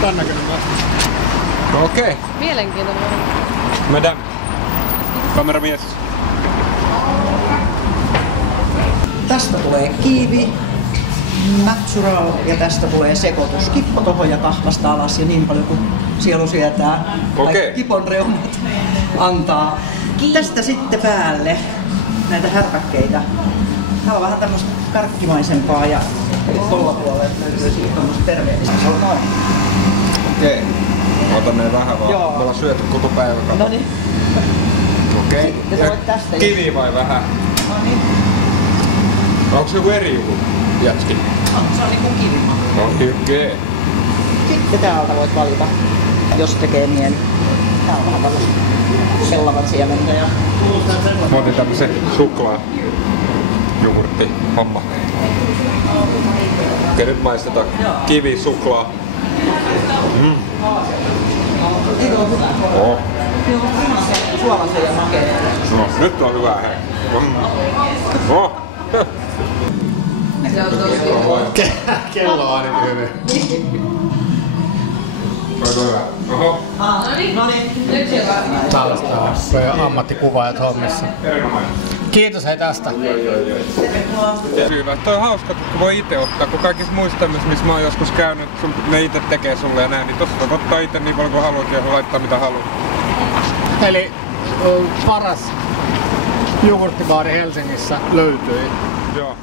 Tän näköinen vastus. Okei. Mielenkiintoinen. Madame. Kameramies. Tästä tulee kiivi, natural ja tästä tulee sekoitus. Kippo tohon ja kahvasta alas ja niin paljon kuin sielu sietää. Okei. Kipon reunat antaa. Tästä sitten päälle näitä härpäkkeitä. Tää on vähän tämmöstä karkkimaisempaa ja tuolla puolella löytyy siitä tämmöstä terveellistä. Se on noin. Okei. Otan ne vähän vaan. Joo. Me ollaan syöty koko päivä. Noniin. Okei. Sitten sä voit tästä Kivi vai vähän? Noniin. Onko se joku eri joku jätski? Se on niinku kivimaa. Okei. Sitten täältä voit valita, jos tekee mieli. Tää on vähän tämmöstä sellavan siementä ja... Mä otin tämmösen suklaa jogurtti homma. Okei, nyt maistetaan kivi, suklaa. Eikö ole hyvä? Oh. Suolaisen ja makea. No, nyt on hyvä hei. Oh. Kello on ainakin hyvin. Oiko hyvä? Oho. Tällaista on ammattikuvaajat hommissa. Erinomainen. Kiitos hei tästä. Kyllä, toi on hauska, kun voi itse ottaa, kun kaikissa muissa tämmöisissä, missä mä oon joskus käynyt, ne itse tekee sulle ja näin, niin tossa voit ottaa itse niin paljon kuin haluat ja laittaa mitä haluat. Eli paras jogurttibaari Helsingissä löytyi. Joo.